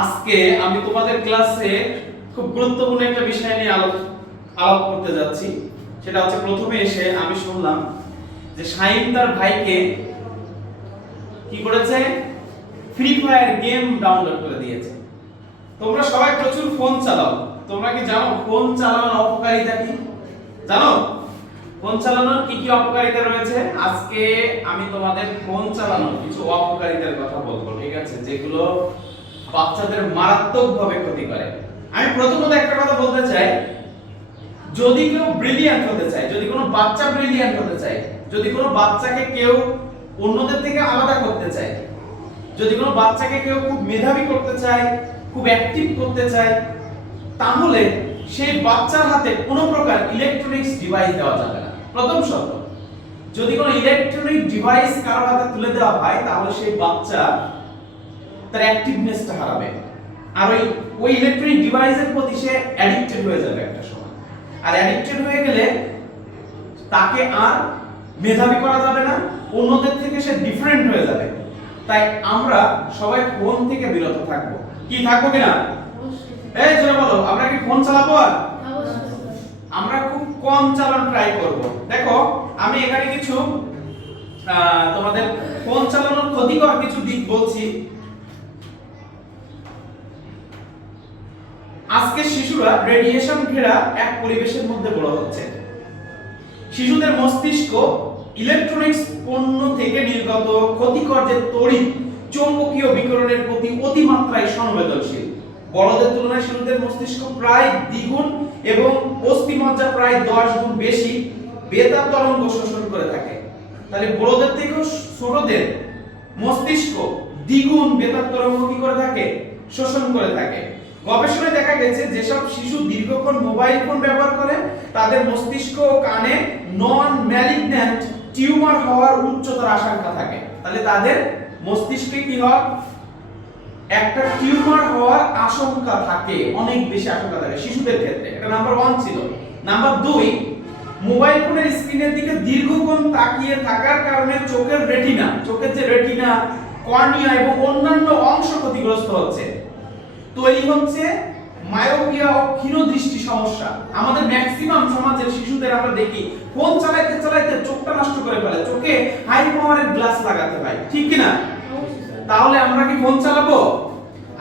আজকে আমি তোমাদের ক্লাসে খুব গুরুত্বপূর্ণ একটা বিষয় নিয়ে আলোপ আলাপ করতে যাচ্ছি। সেটা হচ্ছে প্রথমে এসে আমি শুনলাম যে শাহিন তার ভাইকে কি করেছে? ফ্রি ফায়ার গেম ডাউনলোড করে দিয়েছে। তোমরা সবাই প্রচুর ফোন চালাও। তোমরা কি জানো ফোন চালানোর অপকারিতা কি? জানো? ফোন চালানোর কি কি অপকারিতা রয়েছে? আজকে আমি তোমাদের ফোন চালানোর কিছু অপকারিতার কথা বলব, ঠিক আছে? যেগুলো বাচ্চাদের মারাত্মকভাবে ক্ষতি করে। আমি প্রথমত একটা কথা বলতে চাই, যদি কেউ ব্রিলিয়ান্ট হতে চায়, যদি কোনো বাচ্চা ব্রিলিয়ান্ট হতে চায়, যদি কোনো বাচ্চাকে কেউ অন্যদের থেকে আলাদা করতে চায়, যদি কোনো বাচ্চাকে কেউ খুব মেধাবী করতে চায়, খুব অ্যাক্টিভ করতে চায়, তাহলে সেই বাচ্চার হাতে কোনো প্রকার ইলেকট্রনিক্স ডিভাইস দেওয়া যাবে না। প্রথম শর্ত, যদি কোনো ইলেকট্রনিক ডিভাইস কারও হাতে তুলে দেওয়া হয়, তাহলে সেই বাচ্চা তার অ্যাক্টিভনেসটা হারাবে। আর ওই ওই ইলেকট্রনিক ডিভাইসের প্রতি সে অ্যাডিক্টেড হয়ে যাবে একটা সময়। আর অ্যাডিক্টেড হয়ে গেলে তাকে আর মেধাবী করা যাবে না অন্যদের থেকে সে ডিফারেন্ট হয়ে যাবে। তাই আমরা সবাই ফোন থেকে বিরত থাকব। কি থাকব কিনা? এই জোরে বলো আমরা কি ফোন চালাবো আর? আমরা খুব কম চালানো ট্রাই করব। দেখো আমি এখানে কিছু তোমাদের ফোন চালানোর ক্ষতিকর কিছু দিক বলছি। আজকে শিশুরা রেডিয়েশন ঘেরা এক পরিবেশের মধ্যে বড় হচ্ছে। শিশুদের মস্তিষ্ক ইলেকট্রনিক্স পণ্য থেকে নির্গত ক্ষতিকর যে তড়িৎ, চৌম্বকীয় বিকিরণের প্রতি অতিমাত্রায় সংবেদনশীল। বড়দের তুলনায় শিশুদের মস্তিষ্ক প্রায় দ্বিগুণ এবং অস্থিমজ্জা প্রায় দশ গুণ বেশি বেতার তরঙ্গ শোষণ করে থাকে। তাহলে বড়দের থেকেও ছোটদের মস্তিষ্ক দ্বিগুণ বেতার তরঙ্গ কি করে থাকে? শোষণ করে থাকে। গবেষণায় দেখা গেছে যেসব শিশু দীর্ঘক্ষণ মোবাইল ফোন ব্যবহার করে, তাদের মস্তিষ্ক ও কানে নন ম্যালিগন্যান্ট টিউমার হওয়ার উচ্চতর আশঙ্কা থাকে। তাহলে তাদের মস্তিষ্কে কি হয়? একটা টিউমার হওয়ার আশঙ্কা থাকে, অনেক বেশি আশঙ্কা থাকে শিশুদের ক্ষেত্রে। এটা নাম্বার ওয়ান ছিল। নাম্বার দুই, মোবাইল ফোনের স্ক্রিনের দিকে দীর্ঘক্ষণ তাকিয়ে থাকার কারণে চোখের রেটিনা চোখের যে রেটিনা কর্নিয়া এবং অন্যান্য অংশ ক্ষতিগ্রস্ত হচ্ছে। তৈরি হচ্ছে মায়োপিয়া ও ক্ষীণ দৃষ্টি সমস্যা। আমাদের ম্যাক্সিমাম সমাজের শিশুদের আমরা দেখি, ফোন চালাইতে চালাইতে চোখটা নষ্ট করে ফেলে, চোখে হাই পাওয়ারের গ্লাস লাগাতে হয়, ঠিক কি না তাহলে আমরা কি ফোন চালাবো?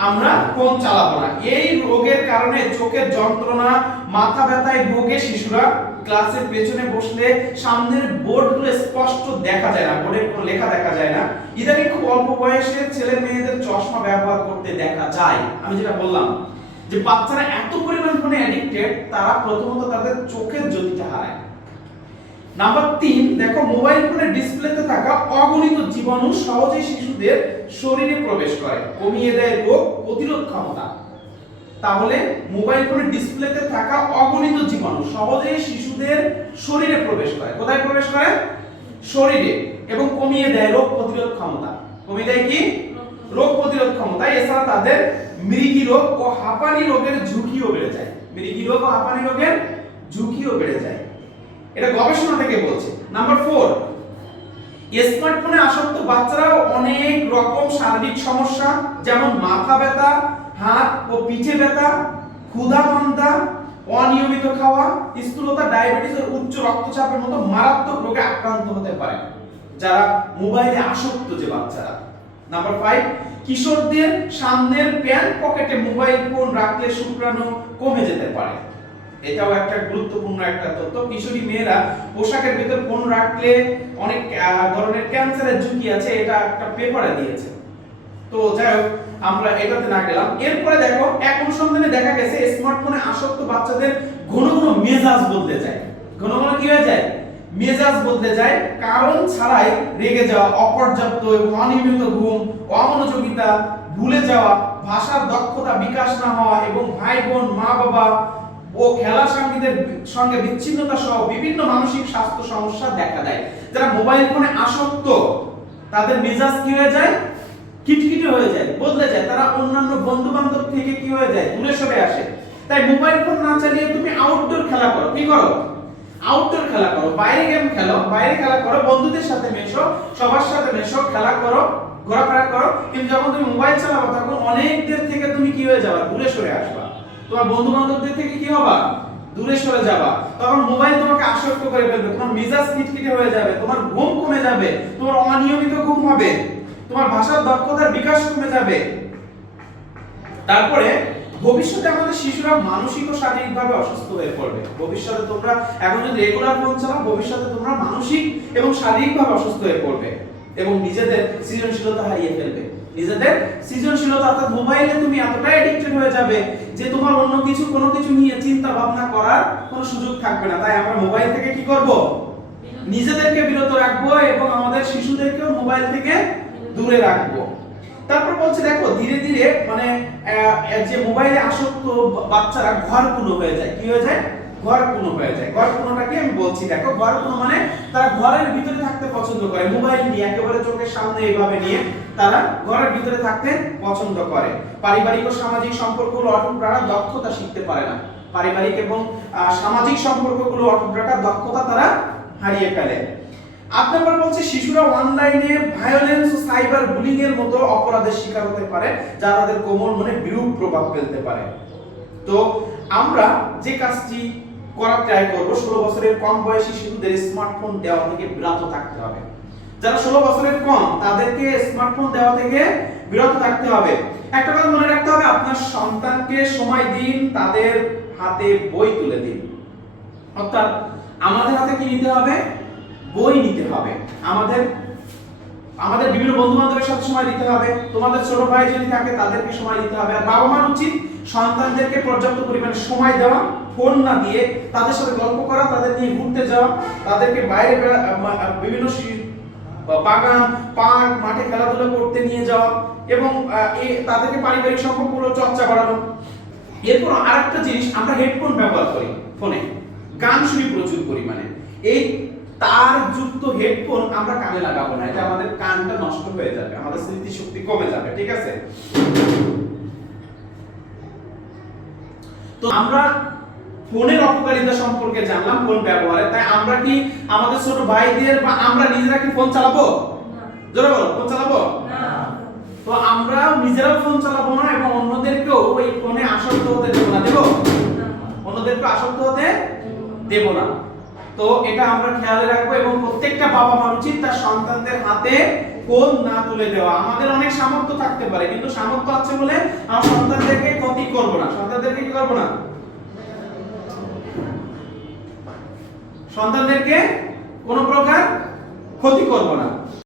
আমরা ফোন চালাবো না। এই রোগের কারণে চোখের যন্ত্রণা, মাথা ব্যথায় ভোগে শিশুরা। ক্লাসের পেছনে বসলে সামনের বোর্ডগুলো স্পষ্ট দেখা যায় না বোর্ডে কোনো লেখা দেখা যায় না। ইদানিং খুব অল্প বয়সে ছেলে মেয়েদের চশমা ব্যবহার করতে দেখা যায়। আমি যেটা বললাম, যে বাচ্চারা এত পরিমাণ ফোনে অ্যাডিক্টেড তারা প্রথমত তাদের চোখের জ্যোতিটা হারায়। নাম্বার তিন, দেখো মোবাইল ফোনের ডিসপ্লেতে থাকা অগণিত জীবাণু সহজেই শিশুদের শরীরে প্রবেশ করে, কমিয়ে দেয় রোগ প্রতিরোধ ক্ষমতা। তাহলে মোবাইল ফোনের ডিসপ্লেতে থাকা অগণিত জীবাণু সহজেই শিশুদের শরীরে প্রবেশ করে। কোথায় প্রবেশ করে? শরীরে, এবং কমিয়ে দেয় রোগ প্রতিরোধ ক্ষমতা। কমিয়ে দেয় কি? রোগ প্রতিরোধ ক্ষমতা, এছাড়া তাদের মৃগী রোগ ও হাঁপানি রোগের ঝুঁকিও বেড়ে যায়। মৃগী রোগ ও হাঁপানি রোগের ঝুঁকিও বেড়ে যায়। এটা গবেষণা থেকে বলছে। নাম্বার ফোর স্মার্টফোনে আসক্ত বাচ্চারাও অনেক রকম শারীরিক সমস্যা, যেমন মাথা ব্যথা, হাত ও পিঠে ব্যথা, ক্ষুধা মন্দা, অনিয়মিত খাওয়া, স্থূলতা, ডায়াবেটিস ও উচ্চ রক্তচাপের মতো মারাত্মক রোগে আক্রান্ত হতে পারে। যারা মোবাইলে আসক্ত যে বাচ্চারা। নাম্বার ফাইভ কিশোরদের সামনের প্যান্ট পকেটে মোবাইল, ফোন রাখলে শুক্রাণু কমে যেতে পারে। এটাও একটা গুরুত্বপূর্ণ একটা তথ্য। কিশোরী মেয়েরা পোশাকের ভিতর ফোন রাখলে অনেক ধরনের ক্যান্সারের ঝুঁকি আছে, এটা একটা পেপারে দিয়েছে। তো যাই হোক, আমরা এটাতে না গেলাম। এরপরে দেখো, এক অনুসন্ধানে দেখা গেছে স্মার্টফোনে আসক্ত বাচ্চাদের ঘন ঘন মেজাজ বদলে যায়। ঘন ঘন কি হয়ে যায়? মেজাজ বদলে যায়, কারণ ছাড়াই রেগে যাওয়া, অপর্যাপ্ত এবং অনিয়মিত ঘুম, অমনোযোগিতা, ভুলে যাওয়া, ভাষার দক্ষতা বিকাশ না হওয়া এবং ভাই, বোন, মা, বাবা ও খেলা সঙ্গীদের সঙ্গে বিচ্ছিন্নতা সহ বিভিন্ন মানসিক স্বাস্থ্য সমস্যা দেখা দেয়। যারা মোবাইল ফোনে আসক্ত, তাদের মেজাজ কি হয়ে যায়? কিটকিটে হয়ে যায়, বদলে যায়। তারা অন্যান্য বন্ধু বান্ধব থেকে কি হয়ে যায়? দূরে সরে আসে। তাই মোবাইল ফোন না চালিয়ে তুমি আউটডোর খেলা করো। কি করো? আউটডোর খেলা করো, বাইরে গেম খেলো, বাইরে খেলা করো, বন্ধুদের সাথে মেশো, সবার সাথে মেশো, খেলা করো, ঘোরাফেরা করো, কিন্তু যখন তুমি মোবাইল চালাবো তখন অনেকদের থেকে তুমি কি হয়ে যাবা? দূরে সরে আসবা। তোমার বন্ধু বান্ধবদের থেকে কি হবা? দূরে সরে যাবা। তখন মোবাইল তোমাকে আসক্ত করে ফেলবে, তোমার মেজাজ খিটখিটে হয়ে যাবে, তোমার ঘুম কমে যাবে, তোমার অনিয়মিত ঘুম হবে, তোমার ভাষার দক্ষতার বিকাশ কমে যাবে। তারপরে ভবিষ্যতে আমাদের শিশুরা মানসিক ও শারীরিকভাবে অসুস্থ হয়ে পড়বে। ভবিষ্যতে তোমরা এখন যদি রেগুলার ফোন চালাও ভবিষ্যতে তোমরা মানসিক এবং শারীরিকভাবে অসুস্থ হয়ে পড়বে এবং নিজেদের সৃজনশীলতা হারিয়ে ফেলবে। নিজেদের সৃজনশীলতা অর্থাৎ মোবাইলে তুমি এতটাই অ্যাডিক্টেড হয়ে যাবে যে তোমার অন্য কিছু কোনো কিছু নিয়ে চিন্তা ভাবনা করার কোনো সুযোগ থাকবে না। তাই আমরা মোবাইল থেকে কি করব? নিজেদেরকে বিরত রাখব এবং আমাদের শিশুদেরকেও মোবাইল থেকে দূরে রাখব। তারপর বলছে, দেখো, ধীরে ধীরে মানে যে মোবাইলে আসক্ত বাচ্চারা ঘর কুনো হয়ে যায়। কি হয়ে যায়? ঘর কুনো হয়ে যায়। ঘর কুনোটাকে আমি বলছি, দেখো ঘর কুনো মানে তারা ঘরের ভিতরে থাকতে পছন্দ করে। মোবাইল নিয়ে, একেবারে চোখের সামনে এইভাবে নিয়ে তারা ঘরের ভিতরে থাকতে পছন্দ করে। পারিবারিক ও সামাজিক সম্পর্কগুলো অটুট রাখার দক্ষতা শিখতে পারে না। পারিবারিক এবং সামাজিক সম্পর্কগুলো অটুট রাখার দক্ষতা তারা হারিয়ে ফেলে। আট নম্বর বলছে, শিশুরা অনলাইনে ভায়োলেন্স ও সাইবার বুলিং এর মতো অপরাধের শিকার হতে পারে, যা তাদের কোমল মনে বিরূপ প্রভাব ফেলতে পারে। তো আমরা যে কাজটি করার ট্রাই করব, ষোলো বছরের কম বয়সী শিশুদের স্মার্টফোন দেওয়া থেকে বিরত থাকতে হবে। যারা ষোলো বছরের কম, তাদেরকে স্মার্টফোন দেওয়া থেকে বিরত থাকতে হবে। একটা কথা মনে রাখতে হবে, আপনার সন্তানকে সময় দিন, তাদের হাতে বই তুলে দিন। অর্থাৎ আমাদের হাতে কি নিতে হবে? বই নিতে হবে। আমাদের আমাদের বিভিন্ন বন্ধু বান্ধবের সাথে সময় দিতে হবে। তোমাদের ছোট ভাই যদি থাকে, তাদেরকে সময় দিতে হবে। আর বাবা মার উচিত সন্তানদেরকে পর্যাপ্ত পরিমাণে সময় দেওয়া, ফোন না দিয়ে তাদের সাথে গল্প করা, তাদের নিয়ে ঘুরতে যাওয়া, তাদেরকে বাইরে বিভিন্ন বাগান, পার্ক, মাঠে খেলাধুলা করতে নিয়ে যাওয়া এবং তাদেরকে পারিবারিক সম্পর্কগুলো চর্চা করানো। এরপর আরেকটা জিনিস, আমরা হেডফোন ব্যবহার করি ফোনে। গান শুনি প্রচুর পরিমাণে। এই তার যুক্ত হেডফোন আমরা কানে লাগাবো না। এটা আমাদের কানটা নষ্ট হয়ে যাবে আমাদের স্মৃতি শক্তি কমে যাবে ঠিক আছে? তো আমরা ফোনের অপকারিতা সম্পর্কে জানলাম ফোন ব্যবহারে তাই আমরা কি আমাদের ছোট ভাইদের বা আমরা নিজেরা কি ফোন চালাবো? জোরে বলো ফোন চালাবো? তো আমরা নিজেরাও ফোন চালাবো না এবং অন্যদেরকেও ওই ফোনে আসক্ত হতে দেবো না দেবো? অন্যদেরকে আসক্ত হতে দেব না। তো এটা আমরা খেয়ালে রাখব এবং প্রত্যেকটা বাবা মা উচিত তার সন্তানদের হাতে কোন না তুলে দেওয়া। আমাদের অনেক সামর্থ্য থাকতে পারে, কিন্তু সামর্থ্য আছে বলে আমার সন্তানদেরকে ক্ষতি করব না। সন্তানদেরকে কি করব না? সন্তানদেরকে কোনো প্রকার ক্ষতি করব না।